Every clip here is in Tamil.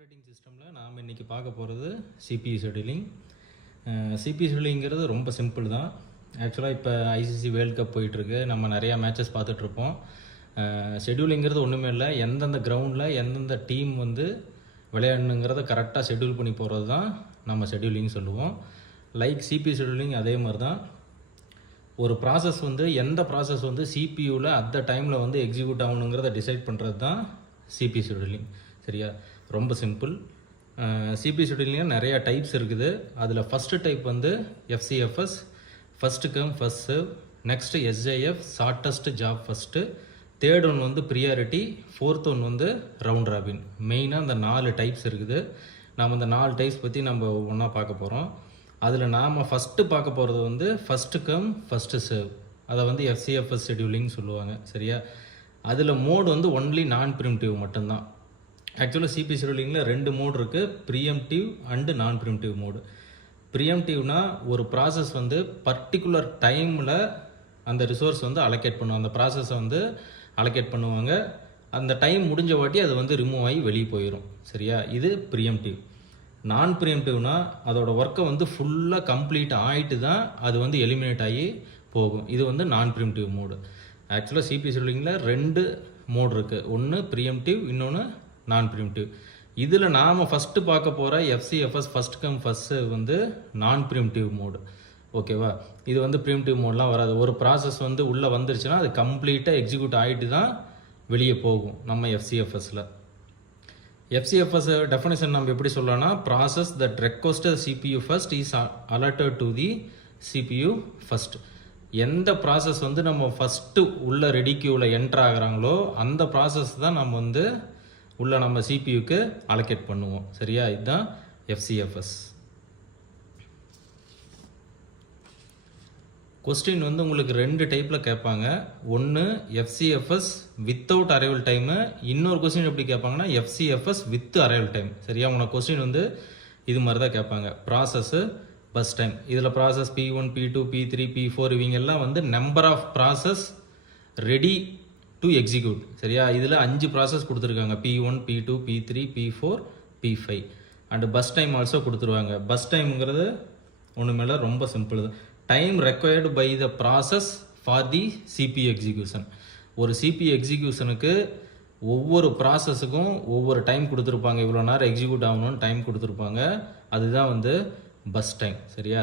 ஆப்ரேட்டிங் சிஸ்டமில் நாம் இன்றைக்கி பார்க்க போகிறது சிபியு ஷெடியூலிங். சிபியு ஷெடியூலிங்கிறது ரொம்ப சிம்பிள் தான். ஆக்சுவலாக இப்போ ஐசிசி வேர்ல்டு கப் போயிட்டுருக்கு, நம்ம நிறையா மேட்சஸ் பார்த்துட்ருப்போம். ஷெடியூலிங்கிறது ஒன்றுமே இல்லை, எந்தெந்த கிரவுண்டில் எந்தெந்த டீம் வந்து விளையாடணுங்கிறத கரெக்டாக ஷெடியூல் பண்ணி போகிறது தான் நம்ம ஷெடியூலிங் சொல்லுவோம். லைக் சிபியு ஷெடியூலிங் அதே மாதிரி தான். ஒரு ப்ராசஸ் வந்து எந்த ப்ராசஸ் வந்து சிபியூவில் அந்த டைமில் வந்து எக்ஸிக்யூட் ஆகணுங்கிறத டிசைட் பண்ணுறது தான் சிபியு ஷெடியூலிங். சரியா, ரொம்ப சிம்பிள். சிபியு ஷெடியூலிங் நிறையா டைப்ஸ் இருக்குது. அதில் ஃபஸ்ட்டு டைப் வந்து FCFS, first come first serve. Next SJF, shortest job first. Third one வந்து ப்ரியாரிட்டி. ஃபோர்த் ஒன் வந்து ரவுண்ட் ராபின். மெயினாக இந்த 4 டைப்ஸ் இருக்குது. நாம் இந்த 4 டைப்ஸ் பற்றி நம்ம ஒன்றா பார்க்க போகிறோம். அதில் நாம் ஃபஸ்ட்டு பார்க்க போகிறது வந்து ஃபஸ்ட்டு கம் ஃபஸ்ட்டு சர்வ். அதை வந்து எஃப்சிஎஃப்எஸ் ஷெடியூலிங் சொல்லுவாங்க. சரியா, அதில் மோடு வந்து ஒன்லி நான் ப்ரிமிட்டிவ் மட்டும்தான். ஆக்சுவலாக சிபி ஷெடியூலிங்கில் 2 மோடு இருக்குது, ப்ரீஎம்டிவ் அண்டு நான் ப்ரிமிட்டிவ் மோடு. ப்ரீஎம்டிவ்னா ஒரு ப்ராசஸ் வந்து பர்டிகுலர் டைமில் அந்த ரிசோர்ஸ் வந்து அலோகேட் பண்ணுவாங்க, அந்த ப்ராசஸை வந்து அலோகேட் பண்ணுவாங்க. அந்த டைம் முடிஞ்ச வாட்டி அது வந்து ரிமூவ் ஆகி வெளியே போயிடும். சரியா, இது ப்ரீஎம்டிவ். நான் ப்ரீஎம்டிவ்னா அதோட ஒர்க்கை வந்து ஃபுல்லாக கம்ப்ளீட் ஆகிட்டு தான் அது வந்து எலிமினேட் ஆகி போகும். இது வந்து நான் ப்ரீஎம்டிவ் மோடு. ஆக்சுவலாக சிபி ஷெடியூலிங்கில் 2 மோடு இருக்குது, ஒன்று ப்ரீஎம்டிவ், இன்னொன்று நான் ப்ரீஎம்டிவ். இதில் நாம் ஃபஸ்ட்டு பார்க்க போகிற எஃப்சிஎஃப்எஸ் ஃபஸ்ட் கம் ஃபஸ்ட்டு வந்து நான் ப்ரீஎம்டிவ் மோடு. ஓகேவா, இது வந்து ப்ரீஎம்டிவ் மோட்லாம் வராது. ஒரு ப்ராசஸ் வந்து உள்ளே வந்துருச்சுன்னா அது கம்ப்ளீட்டாக எக்ஸிக்யூட் ஆகிட்டு தான் வெளியே போகும் நம்ம எஃப்சிஎஃப்எஸில். எஃப்சிஎஃப்எஸ் டெஃபினேஷன் நம்ம எப்படி சொல்லலாம்னா, process that requested CPU first is alerted to the CPU first. எந்த ப்ராசஸ் வந்து நம்ம ஃபஸ்ட்டு உள்ள ரெடி கியூவில் என்ட்ரு ஆகுறாங்களோ அந்த ப்ராசஸ் தான் நம்ம வந்து உள்ள நம்ம சிபியூக்கு அலோகேட் பண்ணுவோம். சரியா, இதுதான் எஃப்சிஎஃப்எஸ். கொஸ்டின் வந்து உங்களுக்கு 2 டைப்பில் கேட்பாங்க. ஒன்று எஃப்சிஎஃப்எஸ் வித்தவுட் அரைவல் டைமு, இன்னொரு கொஸ்டின் எப்படி கேட்பாங்கன்னா எஃப்சிஎஃப்எஸ் வித் அரைவல் டைம். சரியா, உனக்கு கொஸ்டின் வந்து இது மாதிரி தான் கேட்பாங்க. ப்ராசஸ்ஸு பஸ் டைம், இதில் process P1, P2, P3, P4 இவங்கெல்லாம் வந்து number of process ready to execute. சரியா, இதில் 5 ப்ராசஸ் கொடுத்துருக்காங்க, P1, P2, P3, P4, P5. And burst time also கொடுத்துருவாங்க. பஸ் டைம்ங்கிறது ஒன்றுமேல, ரொம்ப சிம்பிள் தான். Time required by the process for the CPU execution. ஒரு சிபியூ எக்ஸிக்யூஷனுக்கு ஒவ்வொரு ப்ராசஸுக்கும் ஒவ்வொரு டைம் கொடுத்துருப்பாங்க, இவ்வளோ நேரம் எக்ஸிக்யூட் ஆகணும்னு டைம் கொடுத்துருப்பாங்க. அதுதான் வந்து பஸ் டைம். சரியா,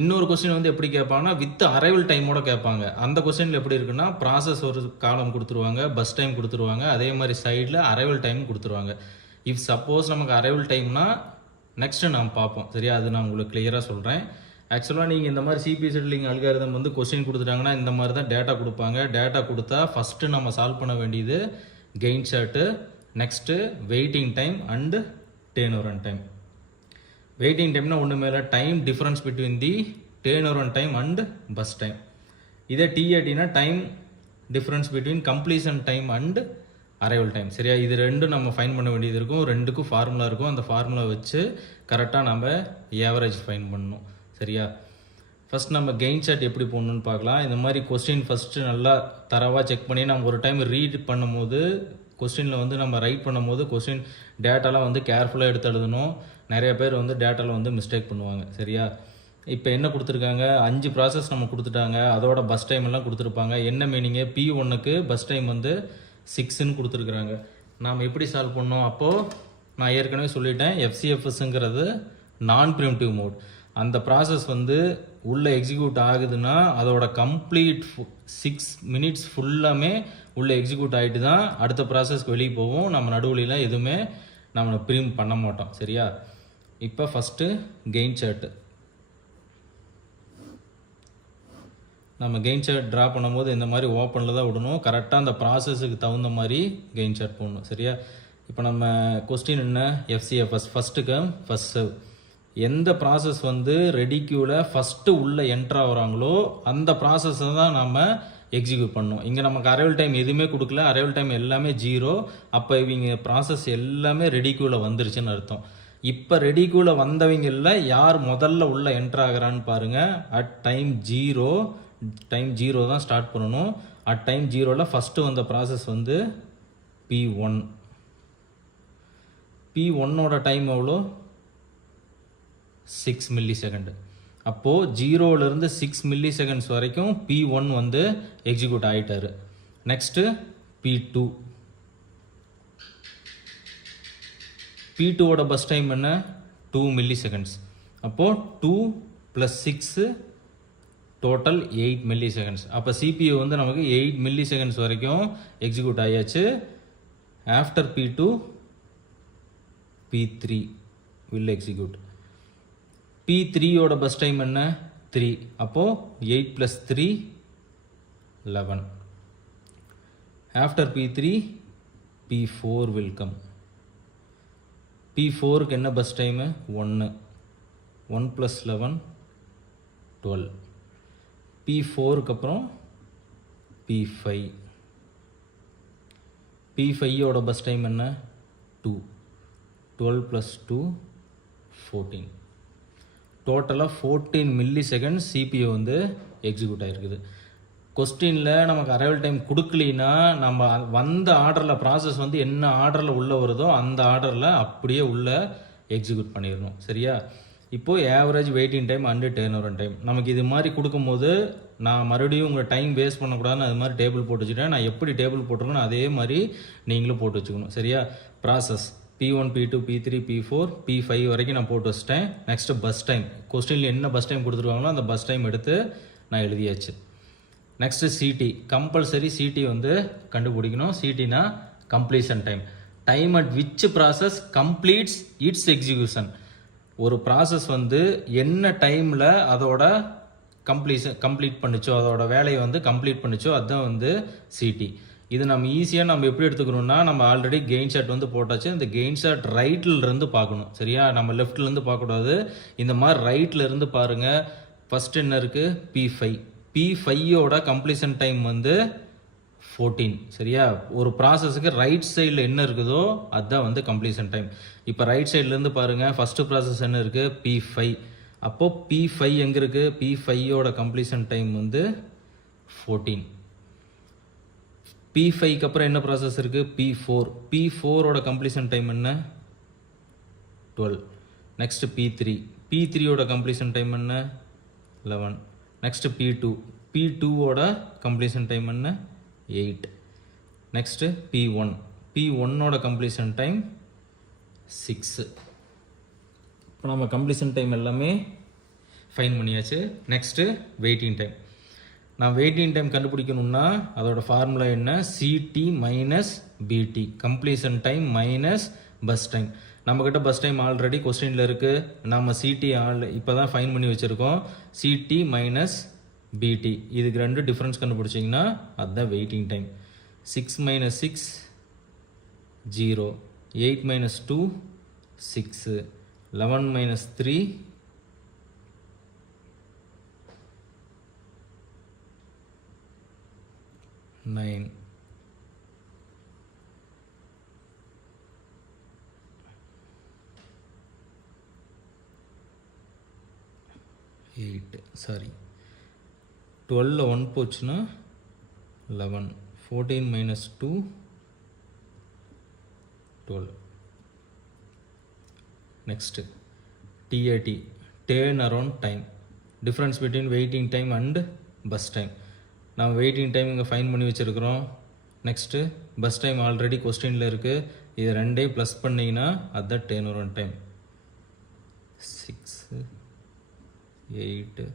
இன்னொரு கொஸ்டின் வந்து எப்படி கேட்பாங்கன்னா வித் அரைவல் டைமோட கேட்பாங்க. அந்த கொஸ்டினில் எப்படி இருக்குன்னா, ப்ராசஸ் ஒரு காலம் கொடுத்துருவாங்க, பஸ் டைம் கொடுத்துருவாங்க, அதே மாதிரி சைடில் அரைவல் டைம் கொடுத்துருவாங்க. இஃப் சப்போஸ் நமக்கு அரைவல் டைம்னா நெக்ஸ்ட்டு நாம் பார்ப்போம். சரியா, அது நான் உங்களுக்கு கிளியராக சொல்கிறேன். ஆக்சுவலாக நீங்கள் இந்த மாதிரி சிபி ஷெடியூலிங் அல்காரிதம் வந்து கொஸ்டின் கொடுத்துட்டாங்கன்னா இந்த மாதிரி தான் டேட்டா கொடுப்பாங்க. டேட்டா கொடுத்தா ஃபஸ்ட்டு நம்ம சால்வ் பண்ண வேண்டியது Gantt chart, next waiting time and turn over time. Waiting டைம்னா ஒன்று மேலே time difference between the turn over time and burst time. இதே டிஏடினா time difference between completion time and arrival time. சரியா, இது 2 நம்ம ஃபைன் பண்ண வேண்டியது இருக்கும். 2க்கும் ஃபார்முலா இருக்கும். அந்த ஃபார்முலா வச்சு கரெக்டாக நம்ம ஏவரேஜ் ஃபைன் பண்ணணும். சரியா, ஃபஸ்ட் நம்ம கெயின் சார்ட் எப்படி போடணும்னு பார்க்கலாம். இந்த மாதிரி கொஸ்டின் ஃபஸ்ட்டு நல்லா தரவாக செக் பண்ணி நம்ம ஒரு டைம் ரீட் பண்ணும்போது கொஸ்டினில் வந்து நம்ம ரைட் பண்ணும்போது கொஸ்டின் டேட்டாலாம் வந்து கேர்ஃபுல்லாக எடுத்து எழுதணும். நிறைய பேர் வந்து டேட்டாவில் வந்து மிஸ்டேக் பண்ணுவாங்க. சரியா, இப்போ என்ன கொடுத்துருக்காங்க, 5 ப்ராசஸ் நம்ம கொடுத்துட்டாங்க, அதோட பஸ் டைம் எல்லாம் கொடுத்துருப்பாங்க. என்ன மீனிங்கு, P1க்கு பஸ் டைம் வந்து 6ன்னு கொடுத்துருக்குறாங்க. நாம் எப்படி சால்வ் பண்ணோம், அப்போது நான் ஏற்கனவே சொல்லிட்டேன், எஃப்சிஎஃப்எஸ்ங்கிறது நான் ப்ரிமிட்டிவ் மோட். அந்த ப்ராசஸ் வந்து உள்ளே எக்ஸிக்யூட் ஆகுதுன்னா அதோட கம்ப்ளீட் 6 மினிட்ஸ் ஃபுல்லாமே உள்ளே எக்ஸிக்யூட் ஆகிட்டு தான் அடுத்த ப்ராசஸ்க்கு வெளியே போகும். நம்ம நடுவுலாம் எதுவுமே நம்ம ப்ரீம் பண்ண மாட்டோம். சரியா, இப்போ ஃபஸ்ட்டு கெயின் சார்ட்டு நம்ம கெயின் சார்ட் ட்ரா பண்ணும்போது இந்த மாதிரி ஓப்பனில் தான் விடணும். கரெக்டாக அந்த ப்ராசஸுக்கு தகுந்த மாதிரி கெயின் சார்ட் போடணும். சரியா, இப்போ நம்ம கொஸ்டின் என்ன, எஃப்சிஎஃப்எஸ் ஃபஸ்ட்டு கம் ஃபஸ்ட் சர்வ். எந்த ப்ராசஸ் வந்து ரெடி கியூவில் ஃபஸ்ட்டு உள்ளே என்ட்ரு ஆகுறாங்களோ அந்த ப்ராசஸை தான் நம்ம எக்ஸிக்யூட் பண்ணணும். இங்கே நமக்கு அரைவல் டைம் எதுவுமே கொடுக்கல, அரைவல் டைம் எல்லாமே 0. அப்போ இவங்க ப்ராசஸ் எல்லாமே ரெடி கியூவில் வந்துருச்சுன்னு அர்த்தம். இப்போ ரெடி கியூவில் வந்தவங்களில் யார் முதல்ல உள்ளே என்ட்ரு ஆகிறான்னு பாருங்கள். அட் டைம் 0 தான் ஸ்டார்ட் பண்ணணும். அட் டைம் 0ல் ஃபஸ்ட்டு வந்த ப்ராசஸ் வந்து P1. P1ஓட டைம் எவ்வளோ 6 மில்லி செகண்ட். அப்போது 0லேருந்து 6 மில்லி செகண்ட்ஸ் வரைக்கும் P1 வந்து எக்ஸிக்யூட் ஆகிட்டாரு. Next P2. P2ஓட பஸ் டைம் என்ன 2 மில்லி செகண்ட்ஸ். அப்போது 2 + 6 டோட்டல் 8 மில்லி செகண்ட்ஸ். அப்போ CPU வந்து நமக்கு 8 மில்லி செகண்ட்ஸ் வரைக்கும் எக்ஸிக்யூட் ஆகியாச்சு. After P2 P3 will execute. P3ஓட பஸ் டைம் என்ன 3. அப்போது 8 + 3 11. After P3 P4 will come. P4க்கு என்ன பஸ் டைமு 1. 1 + 11 12. P4க்கு அப்புறம் P5. P5ஓட பஸ் டைம் என்ன 2. 12 + 2 14. டோட்டலாக 14 மில்லி செகண்ட் CPU வந்து எக்ஸிக்யூட் ஆகிருக்குது. கொஸ்டினில் நமக்கு அரைவல் டைம் கொடுக்கலின்னா நம்ம வந்த ஆர்டரில் ப்ராசஸ் வந்து என்ன ஆர்டரில் உள்ளே வருதோ அந்த ஆர்டரில் அப்படியே உள்ளே எக்ஸிக்யூட் பண்ணிடணும். சரியா? இப்போது average waiting time and turn over time நமக்கு இது மாதிரி கொடுக்கும்போது நான் மறுபடியும் உங்கள் டைம் வேஸ்ட் பண்ணக்கூடாதுன்னு அது மாதிரி டேபிள் போட்டு வச்சுட்டேன். நான் எப்படி டேபிள் போட்டிருக்கணும் அதே மாதிரி நீங்களும் போட்டு வச்சுக்கணும். சரியா? Process P1 P2 P3 P4 P5 வரைக்கும் நான் போட்டு வச்சிட்டேன். நெக்ஸ்ட்டு பஸ் டைம் கொஸ்டினில் என்ன பஸ் டைம் கொடுத்துருவாங்களோ அந்த பஸ் டைம் எடுத்து நான் எழுதியாச்சு. நெக்ஸ்ட்டு சிடி கம்பல்சரி சிடி வந்து கண்டுபிடிக்கணும். சிடினா completion time. Time at which process completes its execution. ஒரு ப்ராசஸ் வந்து என்ன டைமில் அதோட கம்ப்ளீட் பண்ணிச்சோ அதோட வேலையை வந்து கம்ப்ளீட் பண்ணிச்சோ அதுதான் வந்து சிடி. இது நம்ம ஈஸியாக நம்ம எப்படி எடுத்துக்கணும்னா நம்ம ஆல்ரெடி கெயின் ஷாட் வந்து போட்டாச்சு. இந்த கெயின் ஷாட் ரைட்லேருந்து பார்க்கணும். சரியா? நம்ம லெஃப்ட்லேருந்து பார்க்கக்கூடாது. இந்த மாதிரி ரைட்லேருந்து பாருங்கள். ஃபஸ்ட் என்ன இருக்குது P5. P5ஓட கம்ப்ளீஷன் டைம் வந்து 14. சரியா? ஒரு ப்ராசஸுக்கு ரைட் சைடில் என்ன இருக்குதோ அதுதான் வந்து கம்ப்ளீஷன் டைம். இப்போ ரைட் சைட்லேருந்து பாருங்கள். ஃபஸ்ட்டு ப்ராசஸ் என்ன இருக்குது P5. அப்போது P5 எங்கே இருக்குது? P5ஓட கம்ப்ளீஷன் டைம் வந்து 14. P5க்கு அப்புறம் என்ன ப்ராசஸ் இருக்குது P4. P4ஓட கம்ப்ளீஷன் டைம் என்ன 12. Next P3. P3ஓட கம்ப்ளீஷன் டைம் என்ன 11. Next P2. P2ஓட கம்ப்ளீஷன் டைம் என்ன 8. Next P1. P1ஓட கம்ப்ளீஷன் டைம் 6. இப்போ நம்ம கம்ப்ளீஷன் டைம் எல்லாமே ஃபைன் பண்ணியாச்சு. Next waiting time. நான் வெயிட்டிங் டைம் கண்டுபிடிக்கணும்னா அதோட ஃபார்முலா என்ன CT - BT completion time minus burst time. நம்மக்கிட்ட பஸ் டைம் ஆல்ரெடி கொஸ்டினில் இருக்குது. நம்ம CT இப்போ தான் ஃபைன் பண்ணி வச்சுருக்கோம். CT - BT இதுக்கு ரெண்டு டிஃப்ரென்ஸ் கண்டுபிடிச்சிங்கன்னா அதுதான் வெயிட்டிங் டைம். 6 - 6 0. 8 - 2 6. 11 - 3 9. 8 சாரி 12 1 போச்சுன்னா 11. 14 - 2 12. Next TAT turn around time. difference between waiting time and bus time. நம்ம வெயிட்டிங் டைம் இங்கே ஃபைன் பண்ணி வச்சுருக்கிறோம். நெக்ஸ்ட்டு பஸ் டைம் ஆல்ரெடி கொஸ்டினில் இருக்குது. இது ரெண்டையும் ப்ளஸ் பண்ணிங்கன்னா அதுதான் turn over time. 6 8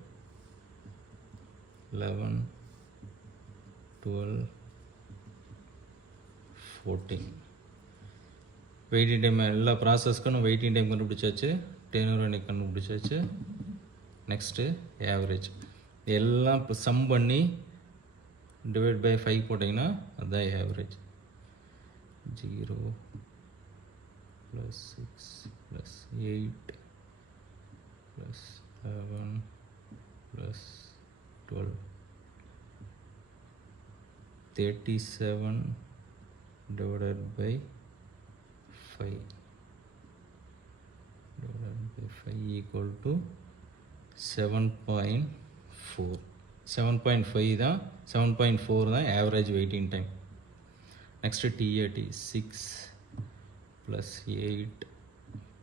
11 12 14. Waiting time எல்லா ப்ராசஸ்க்கும் வெயிட்டிங் டைம் கண்டுபிடிச்சாச்சு. டர்ன் ஓவர் டைம் கண்டுபிடிச்சாச்சு. நெக்ஸ்ட்டு ஆவரேஜ் எல்லாம் இப்போ சம் பண்ணி டிவைட் பை 5 போட்டிங்கன்னா அதுதான் average. 0 + 6 + 8 + 11 + 12 37 divided by 5 equal to 7.4. 7.5 தான் 7.4 தான் average waiting time. Next TAT 6 + 8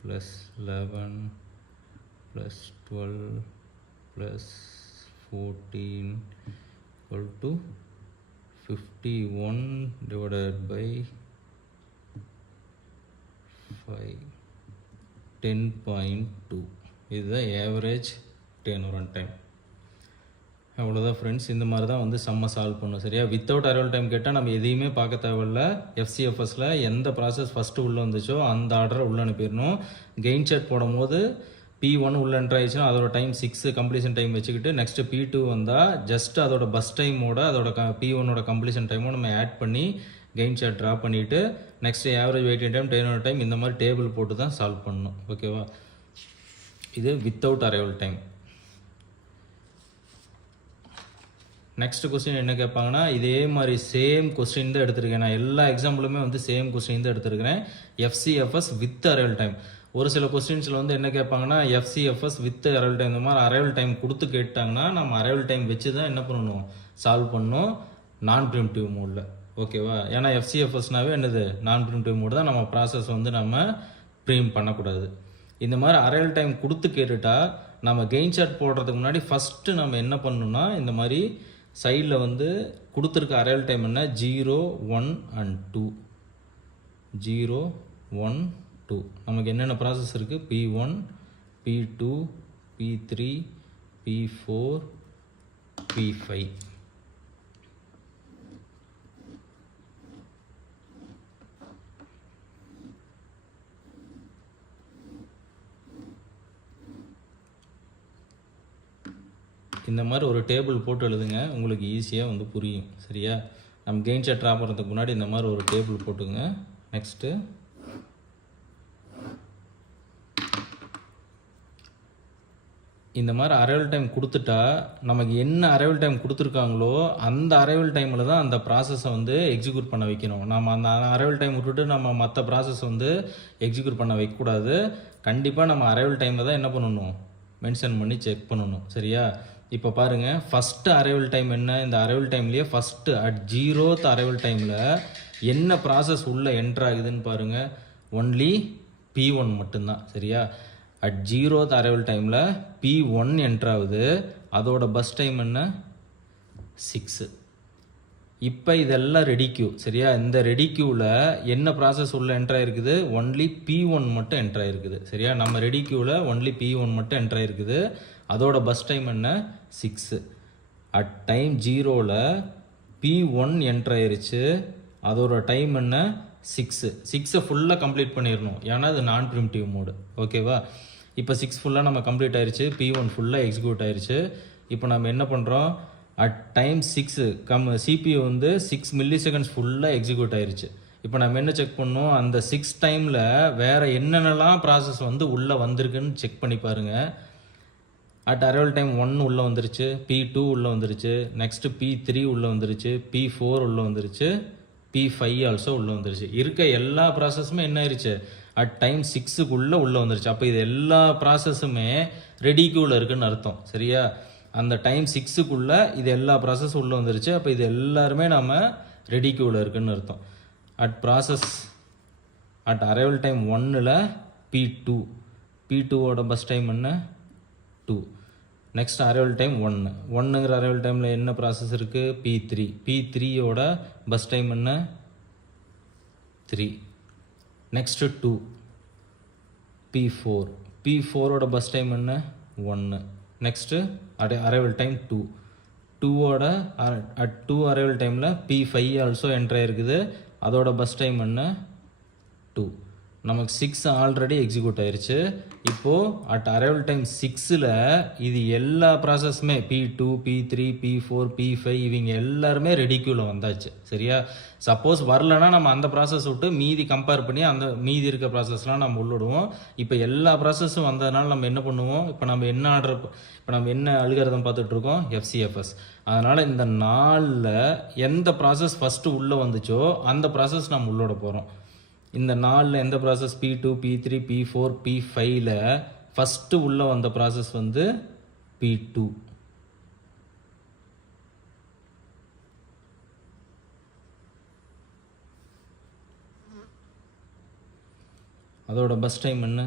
plus 11 plus 12 plus 14 equal to 51 divided by 5, 10.2. இதுதான் ஆவரேஜ் டேர்ன் ஓவர் டைம். அவ்வளோதான் ஃப்ரெண்ட்ஸ். இந்த மாதிரி தான் வந்து சம்மை சால்வ் பண்ணும். சரியா? வித்தவுட் அரைவல் டைம் கேட்டால் நம்ம எதையுமே பார்க்க தேவையில்ல. எஃப்சிஎஃப்எஸில் எந்த ப்ராசஸ் ஃபஸ்ட்டு உள்ளே வந்துச்சோ அந்த ஆர்டரை உள்ளே அனுப்பிடணும். கெயின் சார்ட் போடும்போது P1 உள்ளே என்ட்ரு ஆயிடுச்சுன்னா அதோட டைம் 6 கம்ப்ளீஷன் டைம் வச்சுக்கிட்டு நெக்ஸ்ட்டு P2 வந்தால் ஜஸ்ட் அதோட பஸ் டைமோட அதோட P1ஓட கம்ப்ளீஷன் டைமோட நம்ம ஆட் பண்ணி கெயின் சார்ட் ட்ரா பண்ணிவிட்டு next average waiting time turn over time இந்த மாதிரி டேபிள் போட்டு தான் சால்வ் பண்ணணும். ஓகேவா? இது without arrival time. Next question என்ன கேட்பாங்கன்னா இதே மாதிரி சேம் கொஸ்டின் தான் எடுத்திருக்கேன். நான் எல்லா எக்ஸாம்பிளுமே வந்து சேம் கொஸ்டின் தான் எடுத்திருக்கிறேன். எஃப்சிஎஃப்எஸ் வித் அரைவல் டைம். ஒரு சில கொஸ்டின்ஸில் வந்து என்ன கேட்பாங்கன்னா எஃப்சிஎஃப்எஸ் வித் அரைவல் டைம், இந்த மாதிரி அரைவல் டைம் கொடுத்து கேட்டாங்கன்னா நம்ம அரைவல் டைம் வச்சு தான் என்ன பண்ணணும், சால்வ் பண்ணணும் நான் ப்ரிமிட்டிவ் மோடில். ஓகேவா? ஏன்னா எஃப்சிஎஃப்எஸ்னாவே என்னது நான் ப்ரிமிட்டிவ் மோடு தான். நம்ம ப்ராசஸ் வந்து நம்ம ப்ரீம் பண்ணக்கூடாது. இந்த மாதிரி அரைவல் டைம் கொடுத்து கேட்டுட்டா நம்ம கெயின் சார்ட் போடுறதுக்கு முன்னாடி ஃபஸ்ட்டு நம்ம என்ன பண்ணணும்னா இந்த மாதிரி சைடில் வந்து கொடுத்துருக்க அரைவல் டைம் என்ன 0, 1 and 2. 0, 1, 2. நமக்கு என்னென்ன ப்ராசஸ் இருக்குது? P1, P2, P3, P4, P5. இந்த மாதிரி ஒரு டேபிள் போட்டு எழுதுங்க, உங்களுக்கு ஈஸியாக வந்து புரியும். சரியா? நம்ம கெயின் சார்ட் ட்ரா பண்ணுறதுக்கு முன்னாடி இந்த மாதிரி ஒரு டேபிள் போட்டுங்க. நெக்ஸ்ட்டு இந்த மாதிரி அரைவல் டைம் கொடுத்துட்டா நமக்கு என்ன அரைவல் டைம் கொடுத்துருக்காங்களோ அந்த அரைவல் டைமில் தான் அந்த ப்ராசஸை வந்து எக்ஸிக்யூட் பண்ண வைக்கணும். நம்ம அந்த அரைவல் டைம் விட்டுட்டு நம்ம மற்ற ப்ராசஸ் வந்து எக்ஸிக்யூட் பண்ண வைக்கக்கூடாது. கண்டிப்பாக நம்ம அரைவல் டைமில் தான் என்ன பண்ணணும், மென்ஷன் பண்ணி செக் பண்ணணும். சரியா? இப்போ பாருங்கள், ஃபஸ்ட்டு அரைவல் டைம் என்ன? இந்த அரைவல் டைம்லேயே ஃபஸ்ட்டு அட் 0th அரைவல் டைமில் என்ன ப்ராசஸ் உள்ளே என்ட்ரு ஆகுதுன்னு பாருங்கள். ஒன்லி P1 மட்டும்தான். சரியா? அட் 0th அரைவல் டைமில் P1 என்ட்ரு ஆகுது. அதோட பஸ் டைம் என்ன? 6. இப்போ இதெல்லாம் ரெடி கியூ. சரியா? இந்த ரெடி கியூவில் என்ன ப்ராசஸ் உள்ளே என்ட்ரு ஆகிருக்குது? ஒன்லி P1 மட்டும் என்ட்ரு ஆகிருக்குது. சரியா? நம்ம ரெடி கியூவில் ஒன்லி P1 மட்டும் என்ட்ரு ஆகிருக்குது. அதோட பஸ் டைம் என்ன? 6. அட் டைம் 0ல் P1 என்ட்ரு ஆயிருச்சு. அதோட டைம் என்ன? 6. 6 ஃபுல்லாக கம்ப்ளீட் பண்ணிடணும், ஏன்னா அது நான் ப்ரிமிட்டிவ் மோடு. ஓகேவா? இப்போ 6 ஃபுல்லாக நம்ம கம்ப்ளீட் ஆயிடுச்சு. P1 ஃபுல்லாக எக்ஸிக்யூட் ஆயிடுச்சு. இப்போ நம்ம என்ன பண்ணுறோம்? அட் டைம் 6 CPU வந்து 6 மில்லி செகண்ட்ஸ் ஃபுல்லாக எக்ஸிக்யூட் ஆயிடுச்சு. இப்போ நம்ம என்ன செக் பண்ணோம்? அந்த 6 டைமில் வேறு என்னென்னலாம் ப்ராசஸ் வந்து உள்ளே வந்திருக்குன்னு செக் பண்ணி பாருங்கள். அட் அரைவல் டைம் 1 உள்ளே வந்துருச்சு, P2 உள்ளே வந்துருச்சு, நெக்ஸ்ட்டு P3 உள்ளே வந்துருச்சு, P4 உள்ளே வந்துருச்சு, P5 ஆல்சோ உள்ளே வந்துருச்சு. இருக்க எல்லா ப்ராசஸுமே என்ன ஆயிடுச்சு? அட் டைம் 6க்குள்ளே உள்ளே வந்துருச்சு. அப்போ இது எல்லா ப்ராசஸுமே ரெடி கியூவில் இருக்குன்னு அர்த்தம். சரியா? அந்த டைம் 6க்குள்ளே இது எல்லா ப்ராசஸும் உள்ளே வந்துருச்சு. அப்போ இது எல்லாருமே நம்ம ரெடி கியூவில் இருக்குன்னு அர்த்தம். At process at arrival time 1ல் P2, P2ஓட பஸ் டைம் என்ன? 2. Next arrival time 1. 1ங்கிற அரைவல் டைமில் என்ன ப்ராசஸ் இருக்குது? P3. P3யோட பஸ் டைம் என்ன? 3. நெக்ஸ்ட்டு 2. P4. P4ஓட பஸ் டைம் என்ன? 1. Next arrival time 2. 2ஓட அட் 2 அரைவல் டைமில் P5 ஆல்சோ என்ட்ரு ஆயிருக்குது. அதோட பஸ் டைம் என்ன? 2. நமக்கு 6 ஆல்ரெடி எக்ஸிக்யூட் ஆயிருச்சு. இப்போது அட் அரைவல் டைம் 6ல் இது எல்லா ப்ராசஸுமே P2, P3, P4, P5 இவங்க எல்லாருமே ரெடி கியூவில் வந்தாச்சு. சரியா? சப்போஸ் வரலன்னா நம்ம அந்த ப்ராசஸ் விட்டு மீதி கம்பேர் பண்ணி அந்த மீதி இருக்க ப்ராசஸ்லாம் நம்ம உள்ளிடுவோம். இப்போ எல்லா ப்ராசஸும் வந்ததுனால நம்ம என்ன பண்ணுவோம்? இப்போ நம்ம என்ன அல்காரிதம் பார்த்துட்ருக்கோம்? எஃப்சிஎஃப்எஸ். அதனால் இந்த 4ல் எந்த ப்ராசஸ் ஃபஸ்ட்டு உள்ளே வந்துச்சோ அந்த ப்ராசஸ் நம்ம உள்ளோட போகிறோம். இந்த 4ல் எந்த process? P2, P3, P4, P5ல் first உள்ளே வந்த ப்ராசஸ் வந்து P2. அதோட பஸ் டைம் என்ன?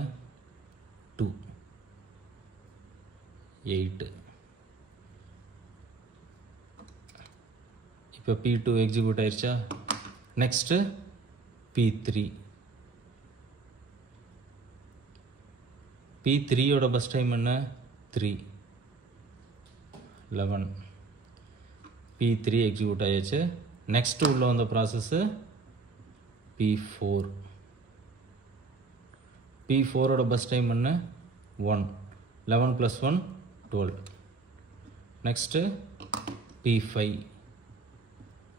2 8. இப்போ P2 எக்ஸிக்யூட் ஆயிடுச்சா. Next P3. P3யோட பஸ் டைம் என்ன 3 11. P3 எக்ஸிக்யூட் ஆயிடுச்சு. நெக்ஸ்ட் உள்ள வந்த ப்ராசஸ்ஸு P4. P4ஓட பஸ் டைம் என்ன 1 11 + 1 12. Next P5.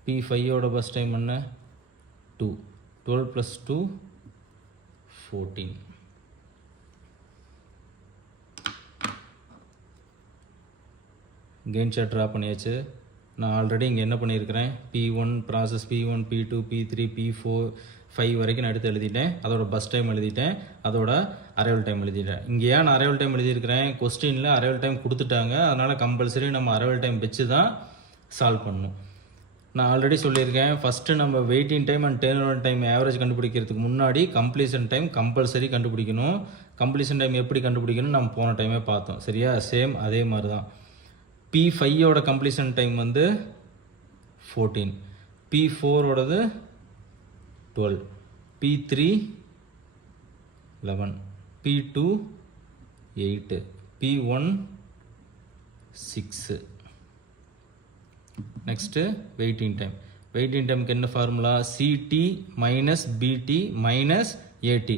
P5ஓட பஸ் டைம் என்ன 2 12 + 2 14. கெயின் சார்ட் ட்ரா பண்ணியாச்சு. நான் ஆல்ரெடி இங்கே என்ன பண்ணியிருக்கிறேன், P1 process P1 P2 P3 P4 5 வரைக்கும் நான் எடுத்து எழுதிட்டேன். அதோட பஸ் டைம் எழுதிட்டேன், அதோட அரைவல் டைம் எழுதிட்டேன். இங்கே ஏன் நான் அரைவல் டைம் எழுதியிருக்கிறேன், கொஸ்டினில் அரைவல் டைம் கொடுத்துட்டாங்க, அதனால் கம்பல்சரி நம்ம அரைவல் டைம் வச்சு தான் சால்வ் பண்ணணும். நான் ஆல்ரெடி சொல்லியிருக்கேன், ஃபஸ்ட்டு நம்ம waiting time and turn time average கண்டுபிடிக்கிறதுக்கு முன்னாடி கம்ப்ளீஷன் டைம் கம்பல்சரி கண்டுபிடிக்கணும். கம்ப்ளீஷன் டைம் எப்படி கண்டுபிடிக்கணும் நம்ம போன டைமே பார்த்தோம், சரியா. சேம் அதே மாதிரி தான். P5ஓட கம்ப்ளீஷன் டைம் வந்து 14, P4ஓடது 12, P3 11, P2 8, P1 6. Next waiting time. Waiting டைமுக்கு என்ன ஃபார்முலா, CT - BT - AT.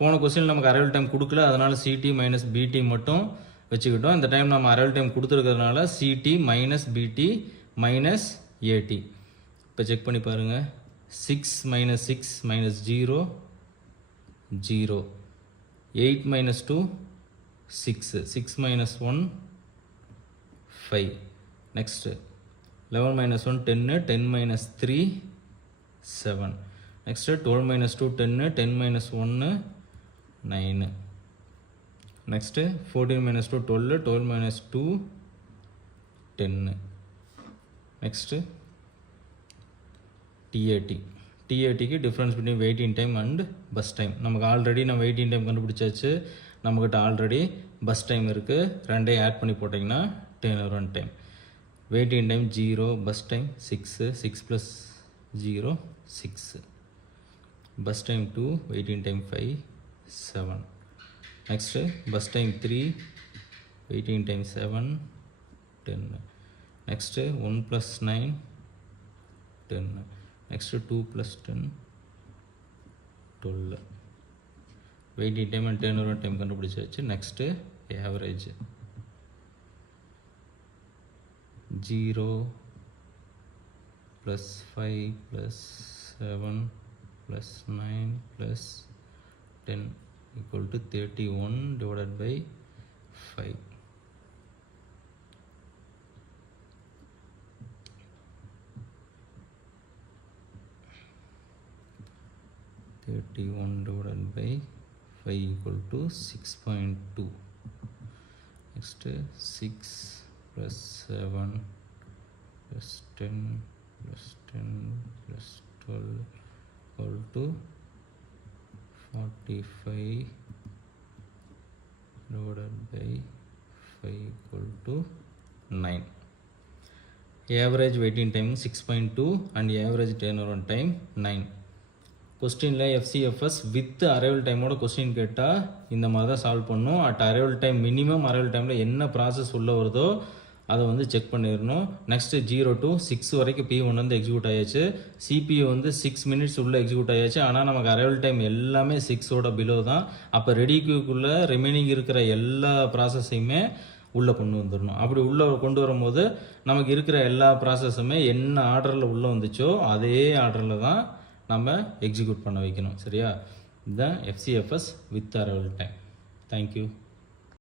போன கொஸ்டின் நமக்கு அரைவல் டைம் கொடுக்கல, அதனால் CT - BT மட்டும் வச்சுக்கிட்டோம். இந்த டைம் நம்ம அரைவல் டைம் கொடுத்துருக்கிறதுனால CT - BT - AT. இப்போ செக் பண்ணி பாருங்கள். 6 - 6 - 0 0, 8 - 2 6, 6 - 1 5. Next 11 - 1 10, 10 - 3 7. Next 12 - 2 10, 10 - 1 9. Next 14 - 2 12, 12 - 2 10. Next TAT. TATக்கு difference between waiting time and burst time. நமக்கு ஆல்ரெடி நம்ம வெயிட்டிங் டைம் கண்டுபிடிச்சாச்சு, நம்மக்கிட்ட ஆல்ரெடி பஸ் டைம் இருக்குது. ரெண்டையும் ஆட் பண்ணி போட்டிங்கன்னா turn time. Waiting time 0, burst time 6, 6 + 0 6. Burst time 2, waiting time 5 7. Next burst time 3, waiting time 7 10. Next 1 + 9 10. Next 2 + 10 12. Waiting time and turn time கண்டுபிடிச்சாச்சு. Next average 0 + 5 + 7 + 9 + 10 = 31 / 5. = 6.2. Next 6 + 7 + 10 + 10 + 12 = 45 / 5 = 9. Average waiting time 6.2 and average turnaround time 9. கொஸ்டினில் FCFS வித் அரைவல் டைமோட கொஸ்டின் கேட்டால் இந்த மாதிரி தான் சால்வ் பண்ணணும். At arrival time minimum arrival டைமில் என்ன ப்ராசஸ் உள்ள வருதோ அதை வந்து செக் பண்ணிடணும். நெக்ஸ்ட்டு 0 to 6 வரைக்கும் P1 வந்து எக்ஸிக்யூட் ஆயாச்சு. CPU வந்து 6 minutes உள்ளே எக்ஸிக்யூட் ஆயாச்சு. ஆனால் நமக்கு அரைவல் டைம் எல்லாமே 6ஓட பிலோ தான். அப்போ ரெடி கியூக்குள்ளே ரிமைனிங் இருக்கிற எல்லா ப்ராசஸையுமே உள்ளே கொண்டு வந்துடணும். அப்படி உள்ளே கொண்டு வரும்போது நமக்கு இருக்கிற எல்லா ப்ராசஸுமே என்ன ஆர்டரில் உள்ளே வந்துச்சோ அதே ஆர்டரில் தான் நம்ம எக்ஸிக்யூட் பண்ண வைக்கணும். சரியா? இதுதான் FCFS with arrival time. Thank you.